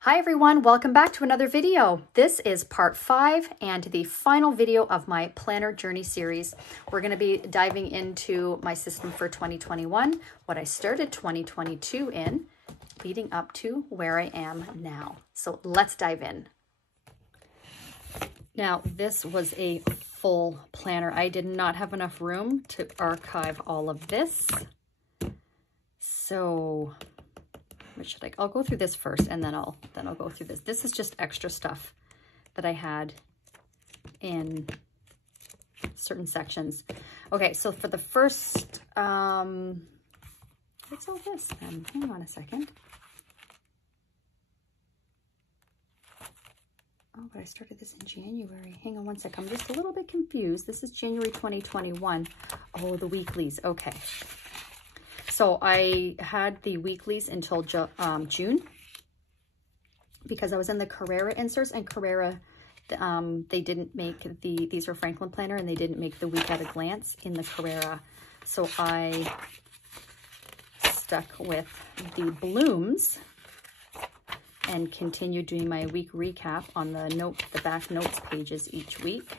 Hi everyone, welcome back to another video. This is part 5 and the final video of my planner journey series. We're going to be diving into my system for 2021, what I started 2022 in, leading up to where I am now. So let's dive in. Now, this was a full planner. I did not have enough room to archive all of this. So what should I'll go through this first and then I'll go through this. This is just extra stuff that I had in certain sections. Okay, so for the first, what's all this then? Hang on a second. Oh, but I started this in January. Hang on one sec. I'm just a little bit confused. This is January 2021. Oh, the weeklies. Okay. So I had the weeklies until June because I was in the Carrara inserts, and Carrara, they didn't make these were Franklin Planner, and they didn't make the week at a glance in the Carrara. So I stuck with the blooms and continued doing my week recap on the back notes pages each week.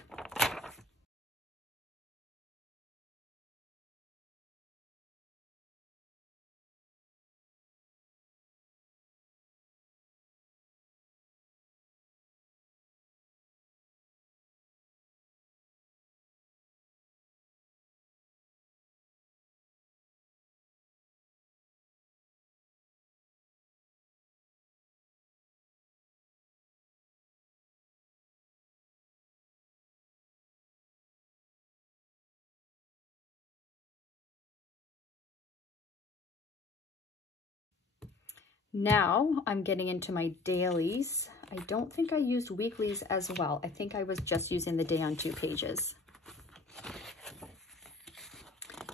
Now I'm getting into my dailies. I don't think I used weeklies as well. I think I was just using the day on 2 pages.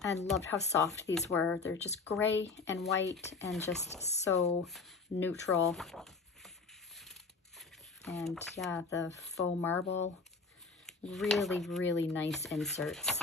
And loved how soft these were. They're just gray and white and just so neutral. And yeah, the faux marble, really, really nice inserts.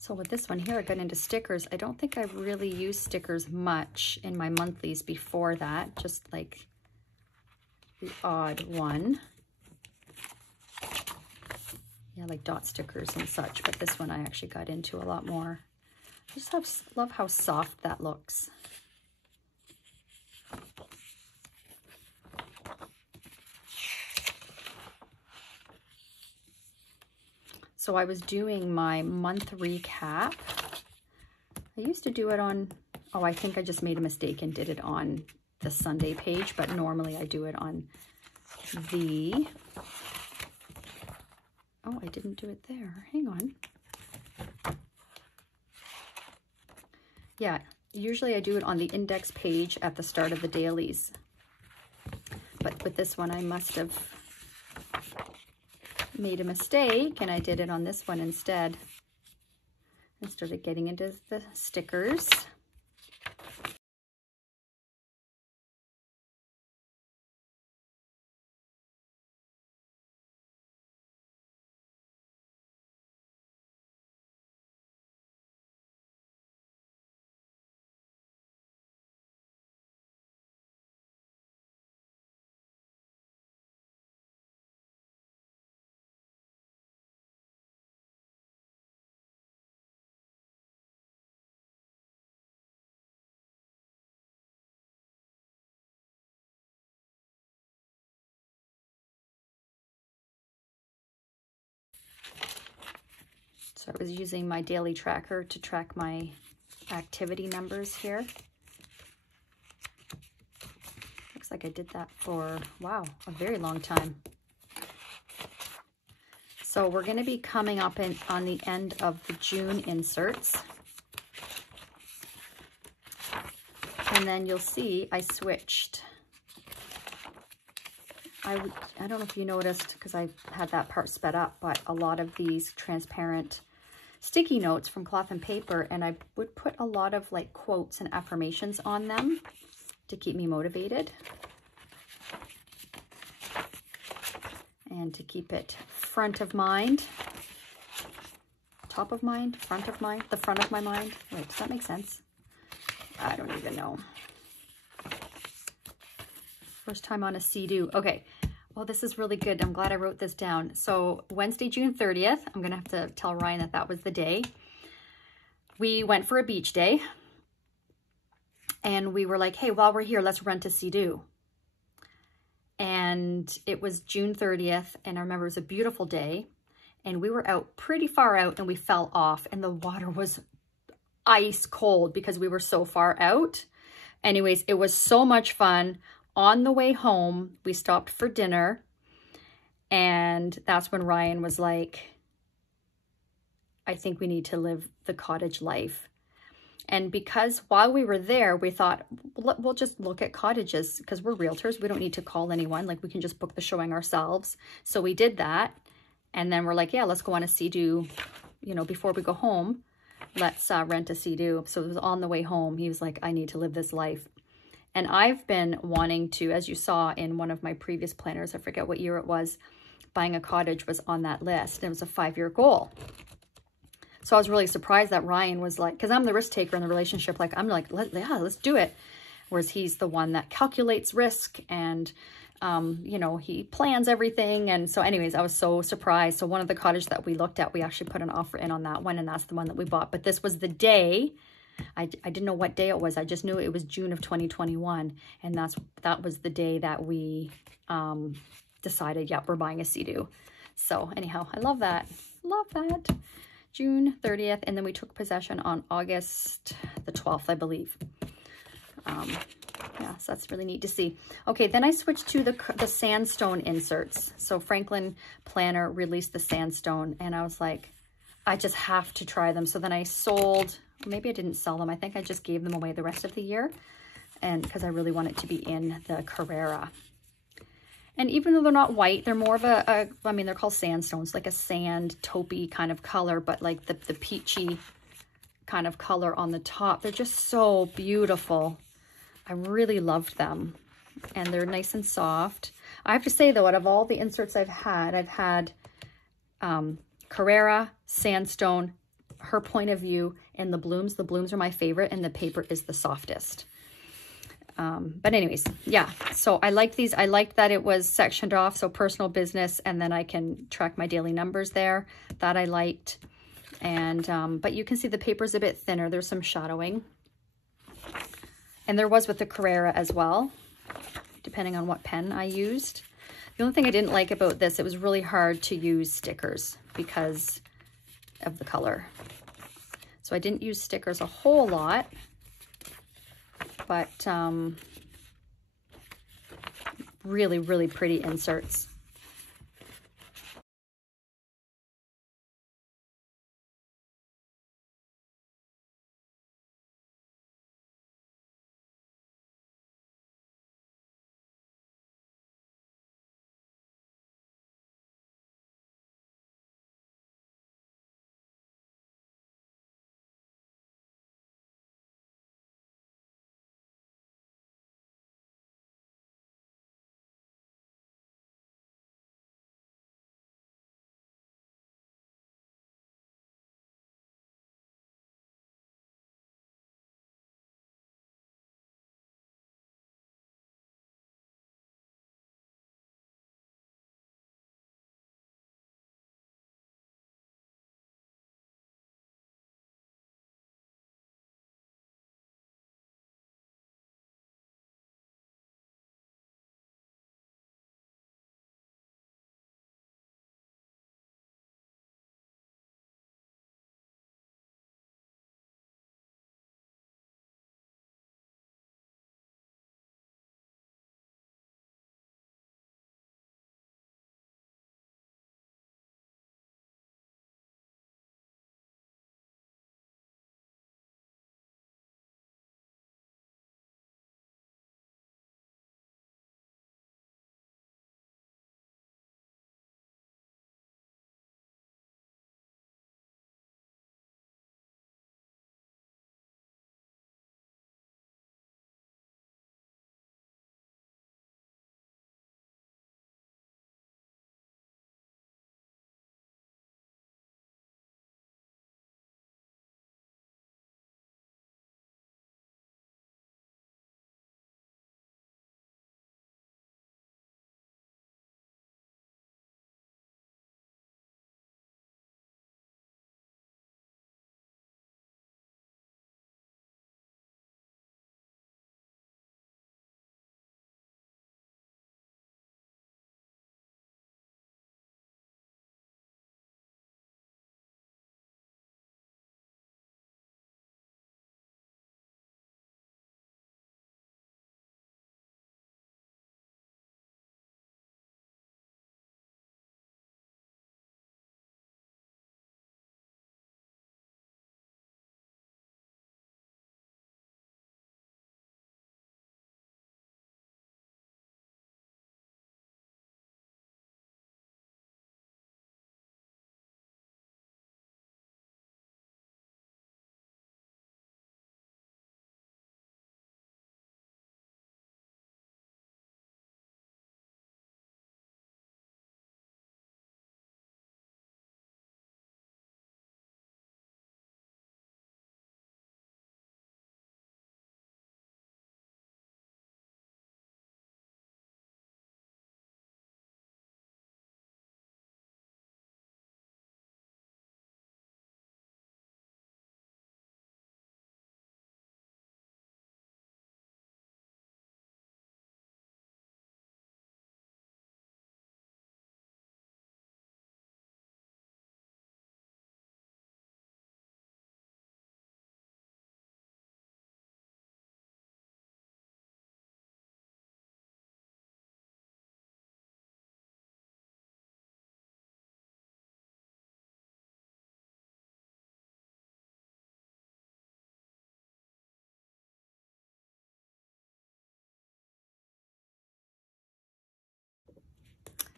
So with this one here, I got into stickers. I don't think I've really used stickers much in my monthlies before that, just like the odd one. Yeah, like dot stickers and such, but this one I actually got into a lot more. I just love how soft that looks. So I was doing my month recap. I used to do it on, oh, I think I just made a mistake and did it on the Sunday page, but normally I do it on the, oh, I didn't do it there. Hang on. Yeah, usually I do it on the index page at the start of the dailies. But with this one, I must have made a mistake and I did it on this one instead. I started getting into the stickers. So I was using my daily tracker to track my activity numbers here. Looks like I did that for, wow, a very long time. So we're going to be coming up on the end of the June inserts. And then you'll see I switched. I don't know if you noticed because I had that part sped up, but a lot of these transparent sticky notes from Cloth and Paper, and I would put a lot of like quotes and affirmations on them to keep me motivated and to keep it front of mind, top of mind, front of mind, the front of my mind. Wait, does that make sense? I don't even know. First time on a see-do. Okay. Well, this is really good. I'm glad I wrote this down. So Wednesday, June 30th, I'm going to have to tell Ryan that that was the day. We went for a beach day and we were like, hey, while we're here, let's rent a see-do. And it was June 30th. And I remember it was a beautiful day and we were out pretty far out and we fell off and the water was ice cold because we were so far out. Anyways, it was so much fun. On the way home, we stopped for dinner, and that's when Ryan was like, I think we need to live the cottage life. And because while we were there, we thought, we'll just look at cottages because we're realtors. We don't need to call anyone. Like, we can just book the showing ourselves. So we did that. And then we're like, yeah, let's go on a see-do, you know, before we go home. Let's rent a see-do. So it was on the way home. He was like, I need to live this life. And I've been wanting to, as you saw in one of my previous planners, I forget what year it was, buying a cottage was on that list. It was a 5-year goal. So I was really surprised that Ryan was like, because I'm the risk taker in the relationship, like, I'm like, yeah, let's do it. Whereas he's the one that calculates risk and, you know, he plans everything. And so anyways, I was so surprised. So one of the cottages that we looked at, we actually put an offer in on that one, and that's the one that we bought. But this was the day. I didn't know what day it was. I just knew it was June of 2021. And that was the day that we decided, yeah, we're buying a see-do. So anyhow, I love that. Love that. June 30th. And then we took possession on August the 12th, I believe. Yeah, so that's really neat to see. Okay, then I switched to the Sandstone inserts. So Franklin Planner released the Sandstone, and I was like, I just have to try them. So then I sold, maybe I didn't sell them. I think I just gave them away the rest of the year, and because I really want it to be in the Carrara. And even though they're not white, they're more of I mean, they're called sandstones, like a sand taupey kind of color, but like the peachy kind of color on the top. They're just so beautiful. I really loved them, and they're nice and soft. I have to say though, out of all the inserts I've had Carrara, Sandstone, Her Point of View, and the blooms. The blooms are my favorite, and the paper is the softest. But anyways, yeah, so I like these. I liked that it was sectioned off, so personal, business, and then I can track my daily numbers there. That I liked. And but you can see the paper's a bit thinner. There's some shadowing. And there was with the Carrara as well, depending on what pen I used. The only thing I didn't like about this, it was really hard to use stickers because of the color. So I didn't use stickers a whole lot, but really, really pretty inserts.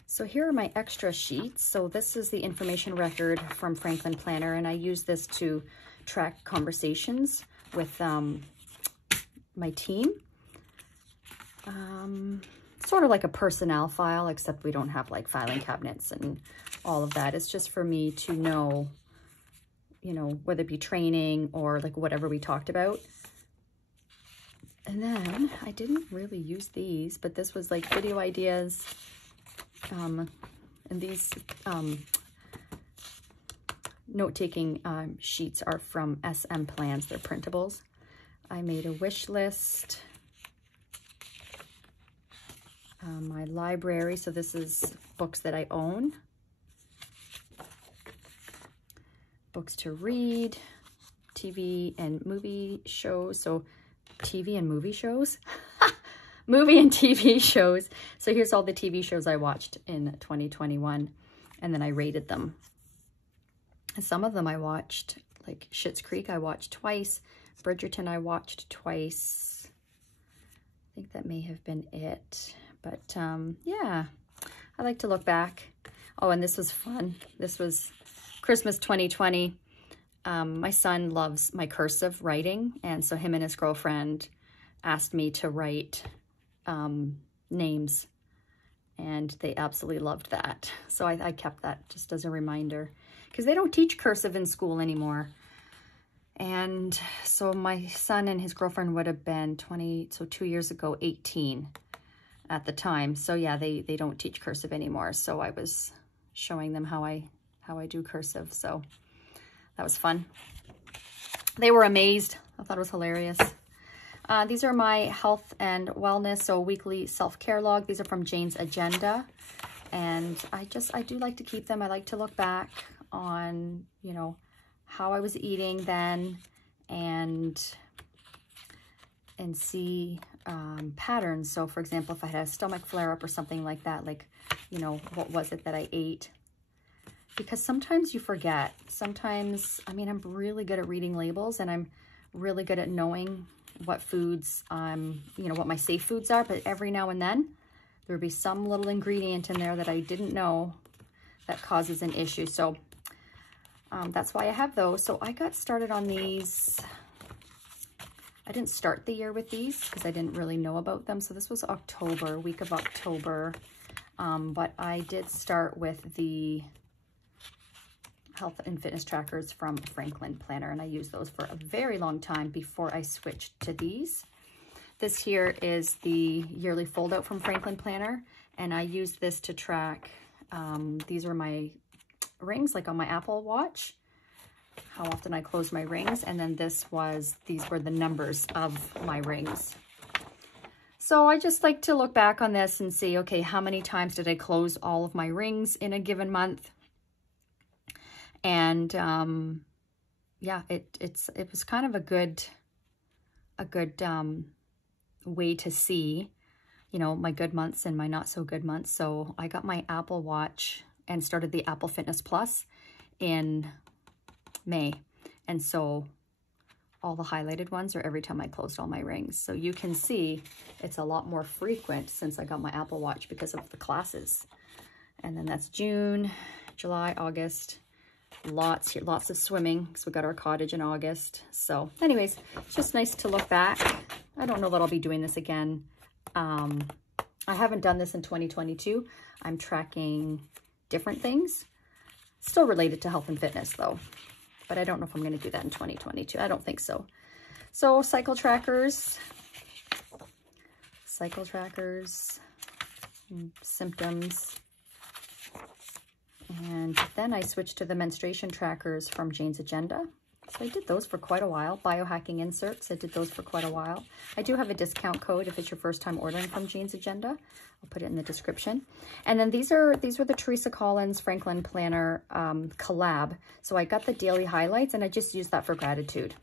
So here are my extra sheets. So this is the information record from Franklin Planner, and I use this to track conversations with my team. Sort of like a personnel file, except we don't have like filing cabinets and all of that. It's just for me to know, you know, whether it be training or like whatever we talked about. And then I didn't really use these, but this was like video ideas. And these note-taking sheets are from SM Plans. They're printables. I made a wish list. My library, so this is books that I own. Books to read, TV and movie shows. So TV and movie shows. movie and TV shows. So here's all the TV shows I watched in 2021, and then I rated them. And some of them I watched, like Schitt's Creek I watched twice, Bridgerton I watched twice. I think that may have been it. But yeah, I like to look back. Oh, and this was fun. This was Christmas 2020. My son loves my cursive writing, and so him and his girlfriend asked me to write names, and they absolutely loved that. So I kept that just as a reminder, because they don't teach cursive in school anymore. And so my son and his girlfriend would have been 20, so 2 years ago, 18 at the time. So yeah, they don't teach cursive anymore. So I was showing them how I do cursive. So that was fun. They were amazed. I thought it was hilarious. These are my health and wellness, so weekly self-care log. These are from Jane's Agenda. And I do like to keep them. I like to look back on, you know, how I was eating then and see patterns. So for example, if I had a stomach flare-up or something like that, like, you know, what was it that I ate? Because sometimes you forget. Sometimes, I mean, I'm really good at reading labels, and I'm really good at knowing what foods, you know, what my safe foods are, but every now and then there would be some little ingredient in there that I didn't know that causes an issue. So that's why I have those. So I got started on these. I didn't start the year with these because I didn't really know about them. So this was October, week of October. But I did start with the health and fitness trackers from Franklin Planner, and I used those for a very long time before I switched to these. This here is the yearly fold out from Franklin Planner, and I use this to track, these are my rings, like on my Apple Watch, how often I close my rings, and then these were the numbers of my rings. So I just like to look back on this and see, okay, how many times did I close all of my rings in a given month? And yeah, it was kind of a good way to see, you know, my good months and my not so good months. So I got my Apple Watch and started the Apple Fitness Plus in May. And so all the highlighted ones are every time I closed all my rings. So you can see it's a lot more frequent since I got my Apple Watch because of the classes. And then that's June, July, August. Lots of swimming because we got our cottage in August. So anyways, it's just nice to look back. I don't know that I'll be doing this again. I haven't done this in 2022. I'm tracking different things, still related to health and fitness though, but I don't know if I'm going to do that in 2022. I don't think so. So cycle trackers, symptoms. And then I switched to the menstruation trackers from Jane's Agenda. So I did those for quite a while. Biohacking inserts, I did those for quite a while. I do have a discount code if it's your first time ordering from Jane's Agenda. I'll put it in the description. And then these were the Teresa Collins Franklin Planner collab. So I got the daily highlights, and I just used that for gratitude.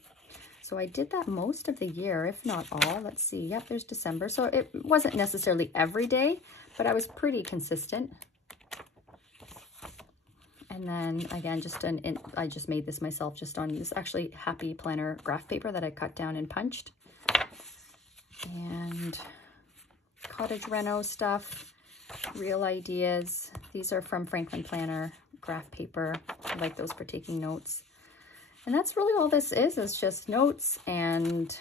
So I did that most of the year, if not all. Let's see. Yep, there's December. So it wasn't necessarily every day, but I was pretty consistent. And then again, I just made this myself just on this actually Happy Planner graph paper that I cut down and punched. And cottage reno stuff, real ideas. These are from Franklin Planner graph paper. I like those for taking notes. And that's really all this is just notes and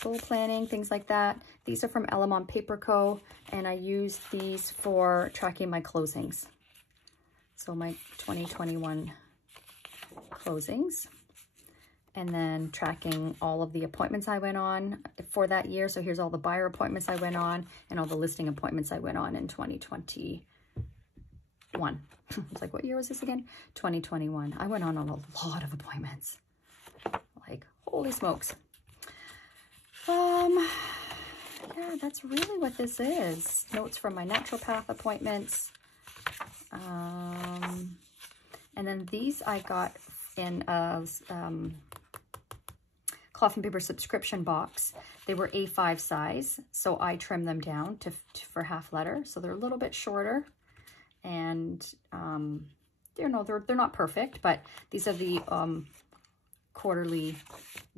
goal planning, things like that. These are from Element Paper Co. And I use these for tracking my closings. So my 2021 closings. And then tracking all of the appointments I went on for that year. So here's all the buyer appointments I went on and all the listing appointments I went on in 2021. It's like, what year was this again? 2021. I went on a lot of appointments. Like, holy smokes. Yeah, that's really what this is. Notes from my naturopath appointments. And then these I got in a cloth and paper subscription box. They were A5 size, so I trimmed them down for half letter. So they're a little bit shorter, and they're not perfect, but these are the quarterly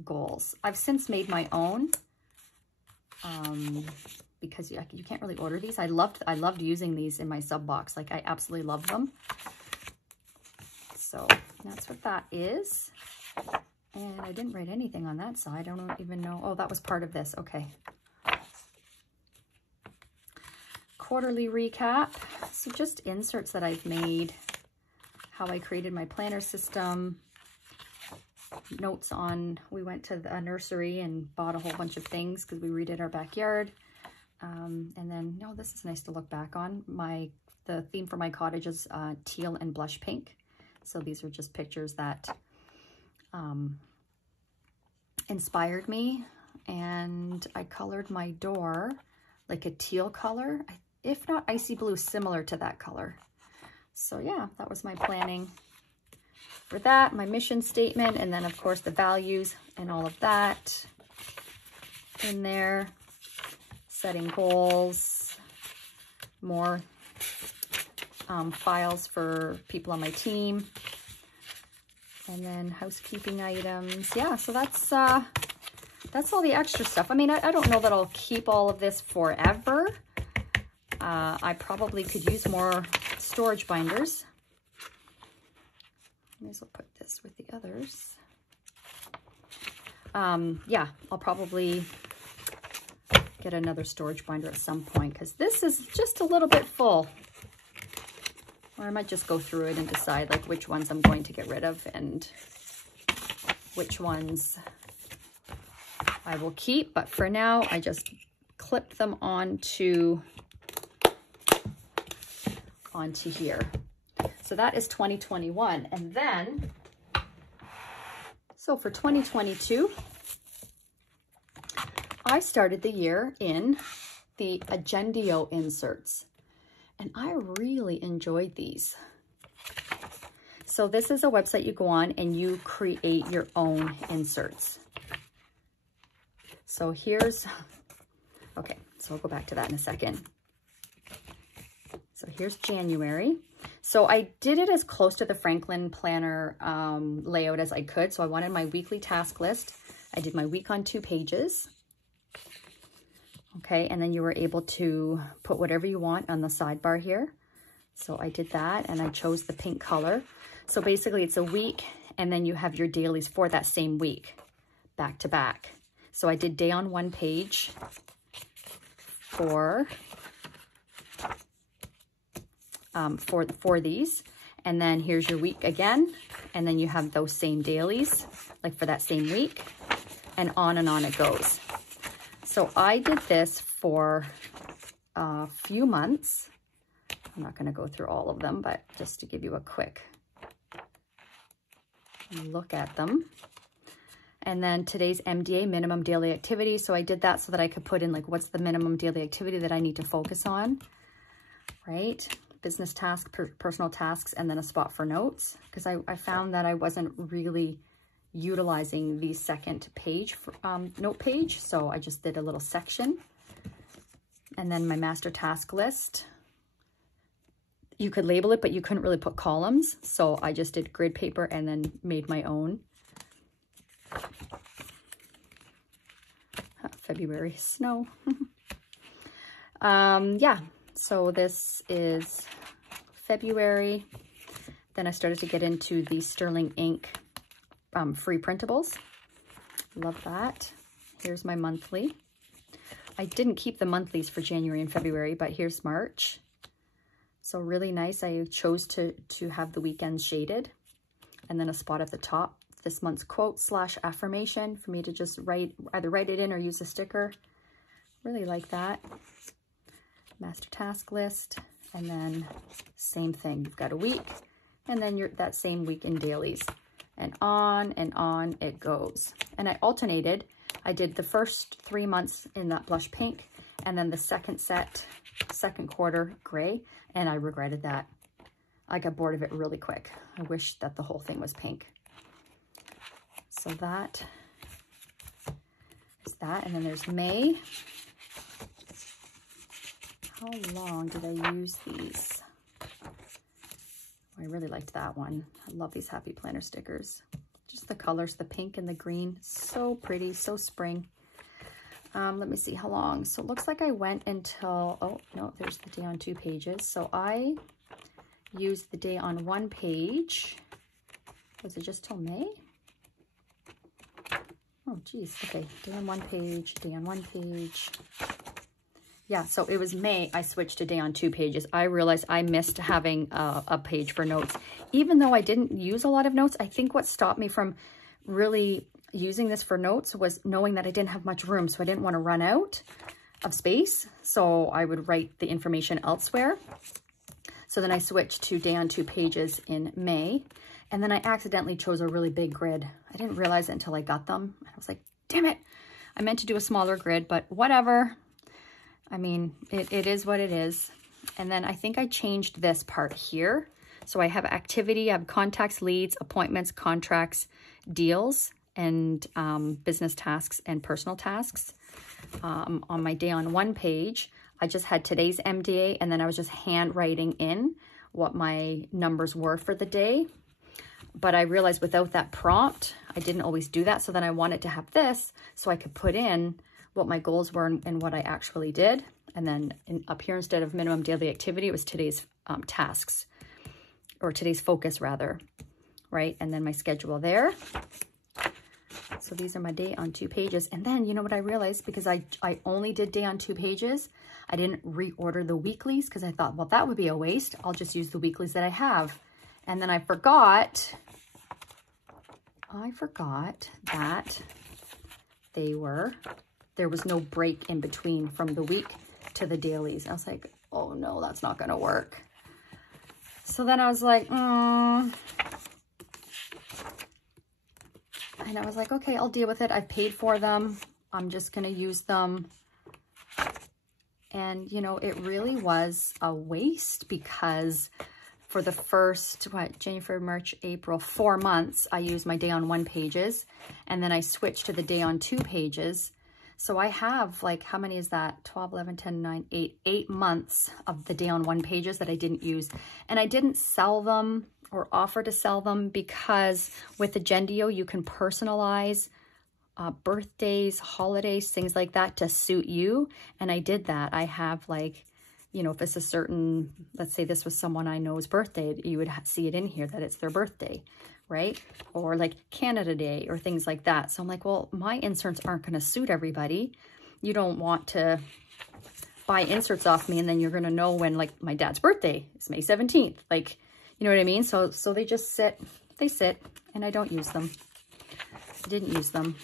goals. I've since made my own because you can't really order these. I loved using these in my sub box. Like, I absolutely love them. So that's what that is. And I didn't write anything on that side. I don't even know. Oh, that was part of this. Okay. Quarterly recap. So just inserts that I've made, how I created my planner system, notes on, we went to a nursery and bought a whole bunch of things because we redid our backyard. And then, no, this is nice to look back on. The theme for my cottage is teal and blush pink. So these are just pictures that inspired me. And I colored my door like a teal color, if not icy blue, similar to that color. So yeah, that was my planning for that, my mission statement, and then of course the values and all of that in there. Setting goals, more files for people on my team, and then housekeeping items. Yeah, so that's all the extra stuff. I mean, I don't know that I'll keep all of this forever. I probably could use more storage binders. May as well put this with the others. Yeah, I'll probably get another storage binder at some point because this is just a little bit full. Or I might just go through it and decide like which ones I'm going to get rid of and which ones I will keep. But for now, I just clipped them onto here. So that is 2021. And then, so for 2022, I started the year in the Agendio inserts, and I really enjoyed these. So this is a website you go on and you create your own inserts. So here's, okay, so I'll go back to that in a second. So here's January. So I did it as close to the Franklin planner layout as I could. So I wanted my weekly task list. I did my week on 2 pages. Okay, and then you were able to put whatever you want on the sidebar here. So I did that, and I chose the pink color. So basically it's a week, and then you have your dailies for that same week, back to back. So I did day on 1 page for these. And then here's your week again, and then you have those same dailies, like for that same week, and on it goes. So I did this for a few months. I'm not going to go through all of them, but just to give you a quick look at them. And then today's MDA, minimum daily activity. So I did that so that I could put in like, what's the minimum daily activity that I need to focus on, right? Business tasks, personal tasks, and then a spot for notes. Because I found that I wasn't really utilizing the second page for, note page. So I just did a little section. And then my master task list. You could label it, but you couldn't really put columns. So I just did grid paper and then made my own. February snow. Yeah, so this is February. Then I started to get into the Sterling ink free printables. Love that. Here's my monthly. I didn't keep the monthlies for January and February, but here's March. So really nice. I chose to have the weekends shaded, and then a spot at the top. This month's quote / affirmation for me to just either write it in or use a sticker. Really like that. Master task list, and then same thing. You've got a week, and then that same week in dailies. And on it goes. And I alternated. I did the first 3 months in that blush pink, and then the second quarter gray, and I regretted that. I got bored of it really quick. I wish that the whole thing was pink. So that There's that, and then there's May. How long did I use these? I really liked that one. I love these Happy Planner stickers. Just the colors, the pink and the green, so pretty, so spring. Let me see how long. So it looks like I went until, oh no, there's the day on 2 pages. So I used the day on 1 page. Was it just till May? Oh geez, okay, day on 1 page, day on 1 page. Yeah, so it was May I switched to day on 2 pages. I realized I missed having a page for notes. Even though I didn't use a lot of notes, I think what stopped me from really using this for notes was knowing that I didn't have much room. So I didn't want to run out of space. So I would write the information elsewhere. So then I switched to day on 2 pages in May. And then I accidentally chose a really big grid. I didn't realize it until I got them. I was like, damn it. I meant to do a smaller grid, but whatever. I mean, it is what it is. And then I think I changed this part here. So I have activity, I have contacts, leads, appointments, contracts, deals, and business tasks and personal tasks. On my day on 1 page, I just had today's MDA, and then I was just handwriting in what my numbers were for the day. But I realized without that prompt, I didn't always do that. So then I wanted to have this so I could put in what my goals were and what I actually did. And then up here, instead of minimum daily activity, it was today's tasks, or today's focus rather, right? And then my schedule there. So these are my day on 2 pages. And then you know what I realized, because I only did day on 2 pages, I didn't reorder the weeklies because I thought, well, that would be a waste. I'll just use the weeklies that I have. And then I forgot that there was no break in between from the week to the dailies. I was like, oh no, that's not gonna work. So then I was like, and I was like, okay, I'll deal with it. I've paid for them. I'm just gonna use them. And you know, it really was a waste, because for the first, January, February, March, April, 4 months, I used my day on 1 pages, and then I switched to the day on 2 pages. So I have, like, how many is that? 12, 11, 10, 9, 8 months of the day on 1 pages that I didn't use. And I didn't sell them or offer to sell them, because with Agendio, you can personalize birthdays, holidays, things like that to suit you. And I did that. I have, like, you know, if it's a certain, let's say this was someone I know's birthday, you would see it in here that it's their birthday, right? Or like Canada Day or things like that. So I'm like, well, my inserts aren't going to suit everybody. You don't want to buy inserts off me and then you're going to know when, like, my dad's birthday is May 17th. Like, you know what I mean? So they just sit, and I don't use them. I didn't use them.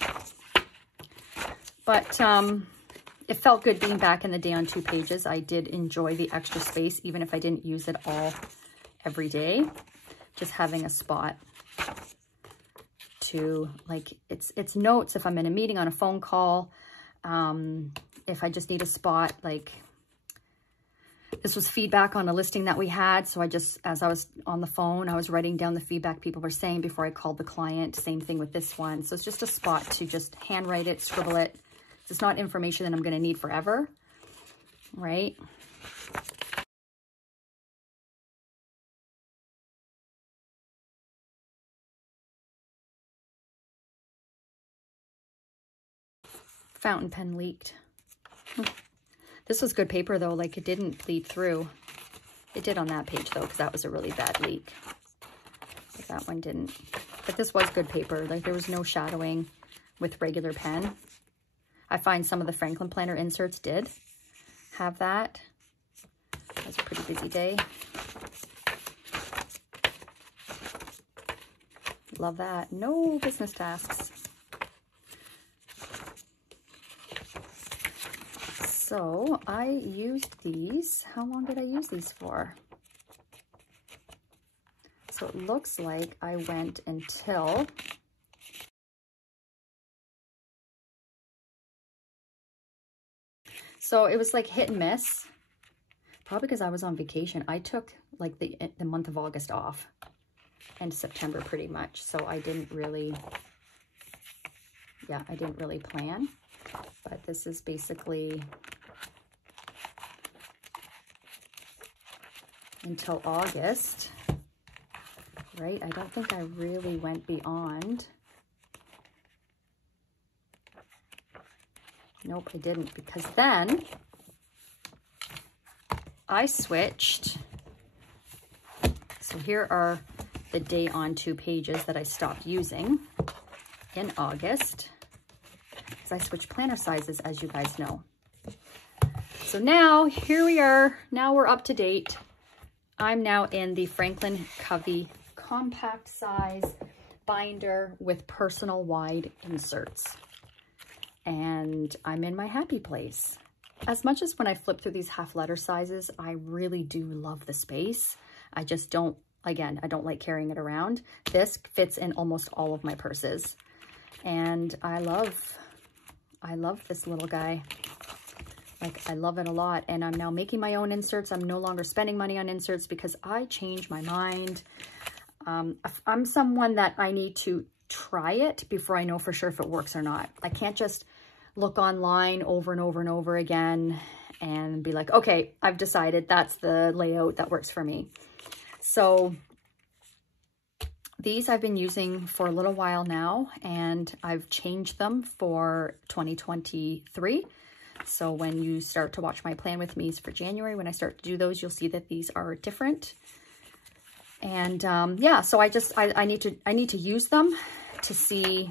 But, it felt good being back in the day on 2 pages. I did enjoy the extra space, even if I didn't use it all every day. Just having a spot to, like, it's notes if I'm in a meeting, on a phone call. If I just need a spot, like, this was feedback on a listing that we had. So I just, as I was on the phone, I was writing down the feedback people were saying before I called the client. Same thing with this one. So it's just a spot to just handwrite it, scribble it. It's not information that I'm going to need forever, right? Fountain pen leaked. This was good paper though, like it didn't bleed through. It did on that page though, because that was a really bad leak. But that one didn't. But this was good paper. Like there was no shadowing with regular pen. I find some of the Franklin Planner inserts did have that. It was a pretty busy day. Love that. No business tasks. So I used these. How long did I use these for? So it looks like I went until so it was like hit and miss, probably because I was on vacation. I took like the month of August off and September pretty much. So I didn't really, I didn't really plan. but this is basically until August, right? I don't think I really went beyond. Nope, I didn't, because then I switched. So here are the day on 2 pages that I stopped using in August, because I switched planner sizes, as you guys know. So now here we are. Now we're up to date. I'm now in the Franklin Covey compact size binder with personal wide inserts. And I'm in my happy place. As much as when I flip through these half letter sizes, I really do love the space. I just don't, again, I don't like carrying it around. This fits in almost all of my purses. And I love this little guy. Like, I love it a lot. And I'm now making my own inserts. I'm no longer spending money on inserts because I change my mind. I'm someone that I need to try it before I know for sure if it works or not. I can't just look online over and over and over again and be like, okay, I've decided that's the layout that works for me. So these I've been using for a little while now, and I've changed them for 2023. So when you start to watch my plan with me's for January, when I start to do those, you'll see that these are different. And yeah, so I need to use them to see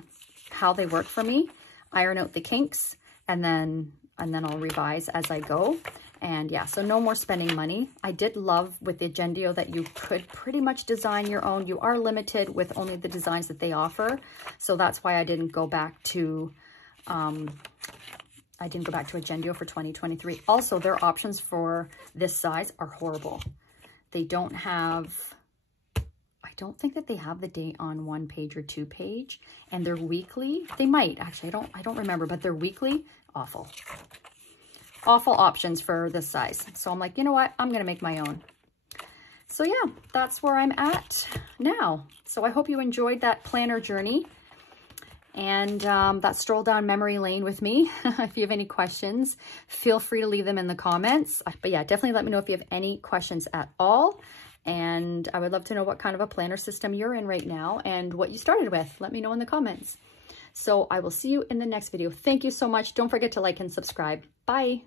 how they work for me, iron out the kinks, and then I'll revise as I go. And yeah, so no more spending money. I did love with the Agendio that you could pretty much design your own. You are limited with only the designs that they offer. So that's why I didn't go back to Agendio for 2023. Also, their options for this size are horrible. They don't have, I don't think that they have the date on 1 page or 2 page, and they're weekly. They might actually, I don't remember, but they're weekly. Awful options for this size. So I'm like, you know what? I'm going to make my own. So yeah, that's where I'm at now. So I hope you enjoyed that planner journey and that stroll down memory lane with me. If you have any questions, feel free to leave them in the comments. But yeah, definitely let me know if you have any questions at all. And I would love to know what kind of a planner system you're in right now and what you started with. Let me know in the comments. So I will see you in the next video. Thank you so much. Don't forget to like and subscribe. Bye.